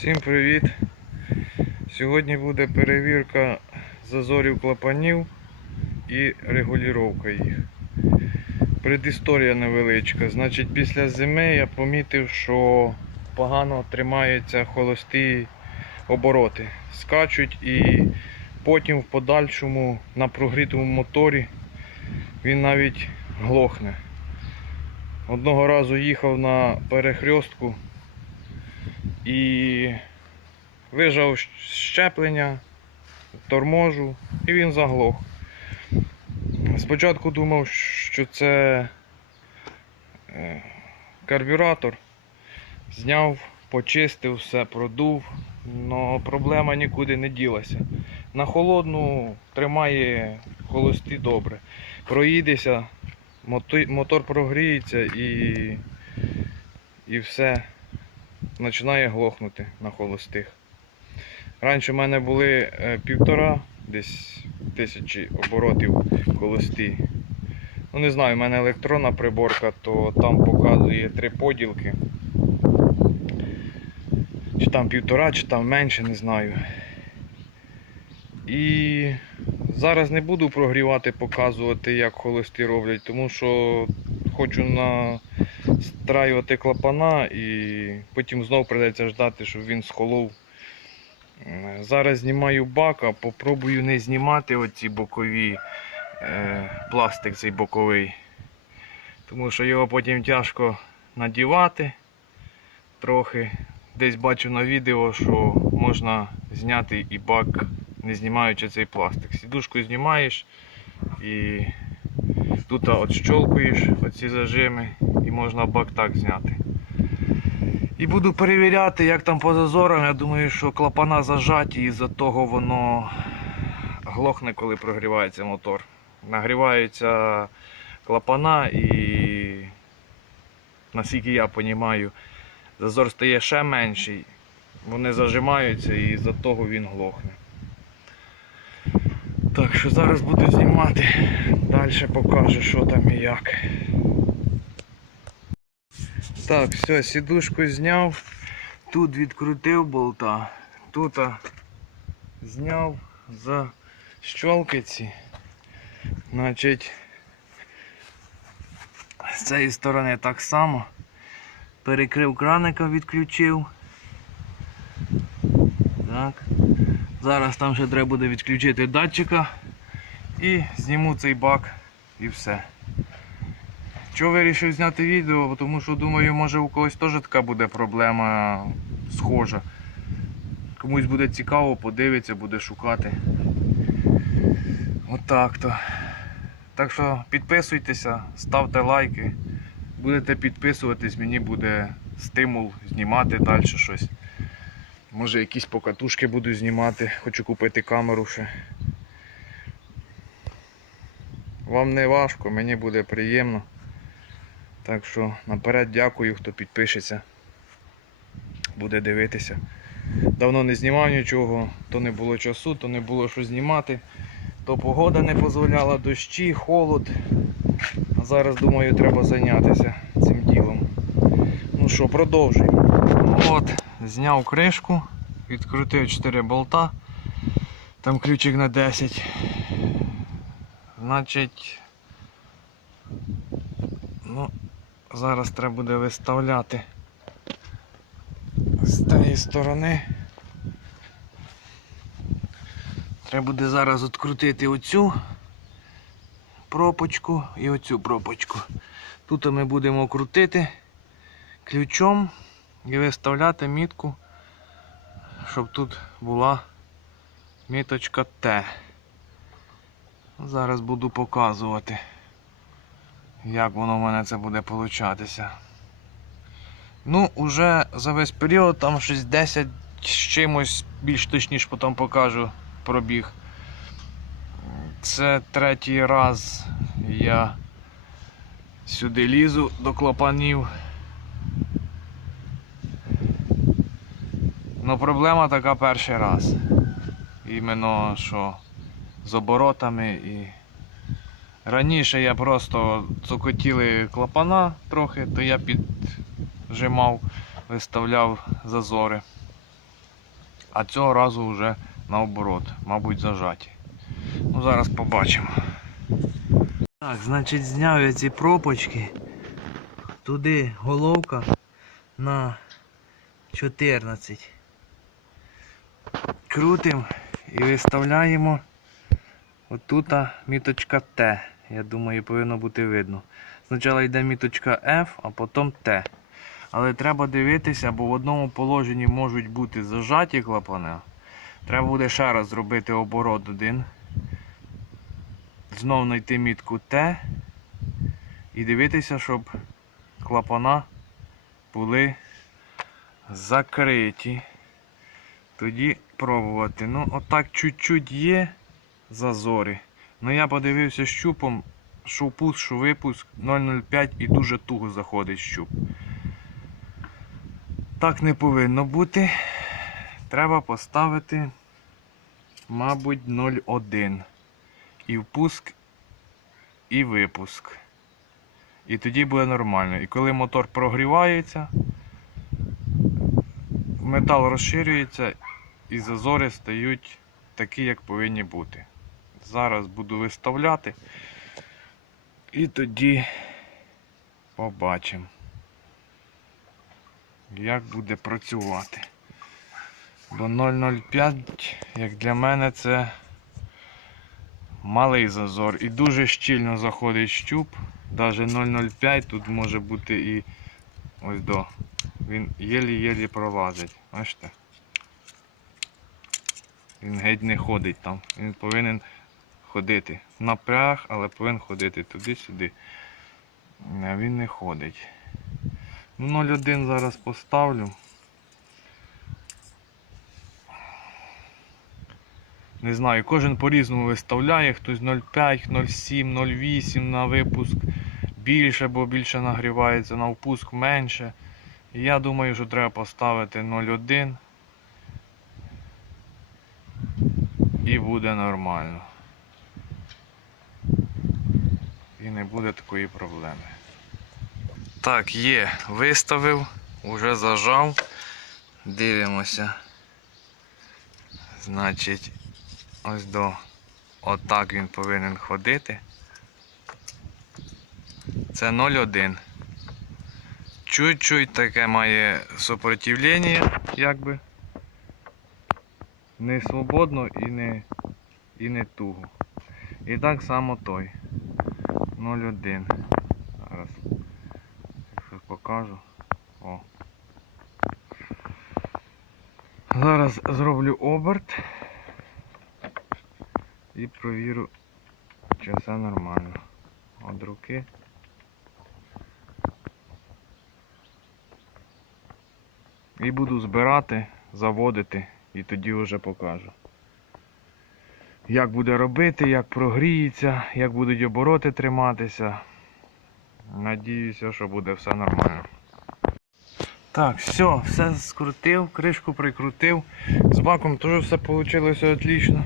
Всім привіт! Сьогодні буде перевірка зазорів клапанів і регулювання їх. Предісторія невеличка. Значить, після зими я помітив, що погано тримаються холості обороти. Скачуть і потім в подальшому на прогрітому моторі він навіть глохне. Одного разу їхав на перехрестку і вижав щеплення, торможу, і він заглох. Спочатку думав, що це е, карбюратор. Зняв, почистив все, продув, але проблема нікуди не ділася. На холодну тримає холості добре. Проїдеся, мотор прогріється і, і все починає глохнути на холостих. Раніше в мене були е, півтора десь тисячі оборотів холості. Ну не знаю, в мене електронна приборка, то там показує три поділки. Чи там півтора, чи там менше, не знаю. І зараз не буду прогрівати, показувати, як холості роблять, тому що хочу настраювати клапана і потім знов придеться ждати, щоб він схолов. Зараз знімаю бака, попробую не знімати оці бокові е, пластик цей боковий. Тому що його потім тяжко надівати трохи. Десь бачу на відео, що можна зняти і бак, не знімаючи цей пластик. Сідушку знімаєш і тут от щолкуєш оці зажими і можна бак так зняти. І буду перевіряти, як там по зазорам. Я думаю, що клапана зажаті і за того воно глохне, коли прогрівається мотор. Нагріваються клапана і наскільки я розумію, зазор стає ще менший. Вони зажимаються і за того він глохне. Так що зараз буду знімати, далі покажу, що там і як. Так, все, сідушку зняв. Тут відкрутив болта. Тут зняв за щолки ці. Значить, з цієї сторони так само. Перекрив краника, відключив. Так. Зараз там ще треба буде відключити датчика і зніму цей бак і все. Чого вирішив зняти відео? Тому що думаю, може у когось теж така буде проблема схожа. Комусь буде цікаво, подивиться, буде шукати. Отак то. Так що підписуйтеся, ставте лайки. Будете підписуватись, мені буде стимул знімати далі щось. Може якісь покатушки буду знімати, хочу купити камеру ще. Вам не важко, мені буде приємно. Так що наперед дякую, хто підпишеться, буде дивитися. Давно не знімав нічого, то не було часу, то не було що знімати, то погода не дозволяла, дощі, холод. А зараз думаю треба зайнятися цим ділом. Ну що, продовжуємо. От, зняв кришку, відкрутив 4 болта, там ключик на 10. Значить, ну, зараз треба буде виставляти з тієї сторони. Треба буде зараз відкрутити оцю пропочку і оцю пропочку. Тут ми будемо крутити ключом і виставляти мітку, щоб тут була міточка Т. Зараз буду показувати, як воно в мене це буде получатися. Ну, уже за весь період там щось 10 з чимось, більш точніше потім покажу пробіг. Це третій раз я сюди лізу до клапанів. Ну проблема така перший раз. Іменно що з оборотами і. Раніше я просто цокотіли клапана трохи, то я піджимав, виставляв зазори. А цього разу вже наоборот, мабуть, зажаті. Ну, зараз побачимо. Так, значить, зняв я ці пропочки. Туди головка на 14. Крутим і виставляємо отут міточка Т. Я думаю, повинно бути видно. Спочатку йде міточка F, а потім Т. Але треба дивитися, бо в одному положенні можуть бути зажаті клапани. Треба буде ще раз зробити оборот один. Знов знайти мітку Т і дивитися, щоб клапана були закриті. Тоді пробувати. Ну, отак чуть-чуть є зазори. Ну я подивився щупом, що впуск, що випуск 0,05 і дуже туго заходить щуп. Так не повинно бути. Треба поставити, мабуть, 0,1. І впуск, і випуск. І тоді буде нормально. І коли мотор прогрівається, метал розширюється і зазори стають такі, як повинні бути. Зараз буду виставляти і тоді побачимо, як буде працювати. Бо 0,05, як для мене, це малий зазор і дуже щільно заходить щуп. Навіть 0,05 тут може бути і ось до. Він єлі-єлі пролазить. Бачите? Він геть не ходить там. Він повинен ходити. Напряг, але повинен ходити туди-сюди. А він не ходить. Ну 0,1 зараз поставлю. Не знаю, кожен по-різному виставляє, хтось 0,5, 0,7, 0,8 на випуск більше, бо більше нагрівається, на впуск менше. Я думаю, що треба поставити 0,1 і буде нормально. І не буде такої проблеми. Так, є, виставив, уже зажав. Дивимося. Значить, ось до отак він повинен ходити. Це 0,1. Чуть-чуть таке має сопротивлення, якби. Не свободно і не, і не туго. І так само той. 0,1. Зараз щось покажу. О. Зараз зроблю оберт і провірю, чи все нормально. От руки. І буду збирати, заводити і тоді вже покажу. Як буде робити, як прогріється, як будуть обороти триматися. Надіюся, що буде все нормально. Так, все, все скрутив, кришку прикрутив. З баком теж все вийшло отлично.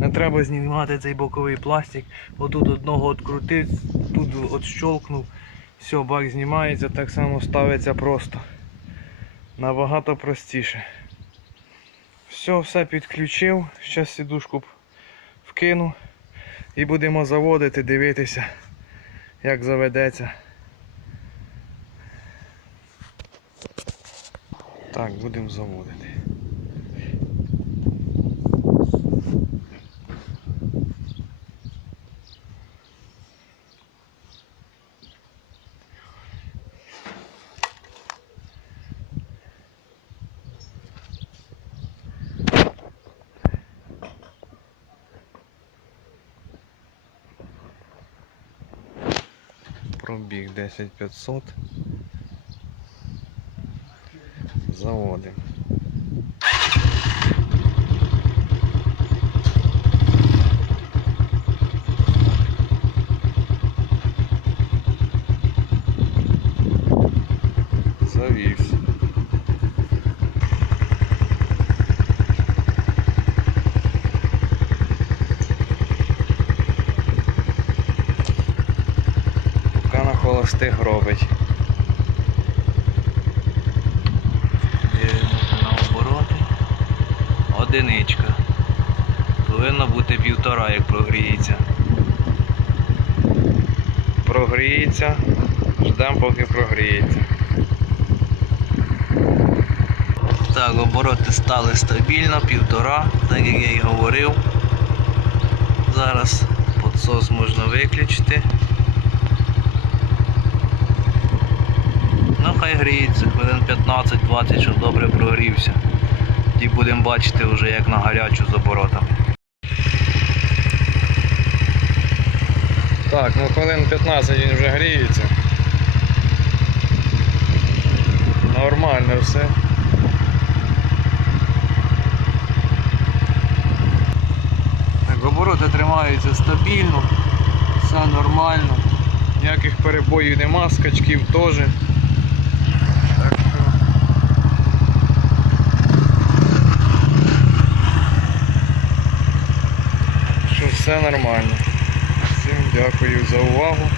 Не треба знімати цей боковий пластик. Отут одного відкрутив, тут відщолкнув. Все, бак знімається, так само ставиться просто. Набагато простіше. Все, все підключив. Зараз сідушку вкину і будемо заводити, дивитися, як заведеться. Так, будемо заводити. Пробіг 10500. Заводимо. Поки на обороти. одиничка. Повинно бути півтора, як прогріється. Прогріється. Ждемо, поки прогріється. Так, обороти стали стабільно, півтора, так як я і говорив. Зараз підсос можна виключити. Ну хай гріється, хвилин 15-20, щоб добре прогрівся. Тоді будемо бачити вже як на гарячу з оборотами. Так, ну хвилин 15 він вже гріється. Нормально все. Так, обороти тримаються стабільно, все нормально. Ніяких перебоїв нема, скачків теж. Так що. Що все нормально. Всім дякую за увагу.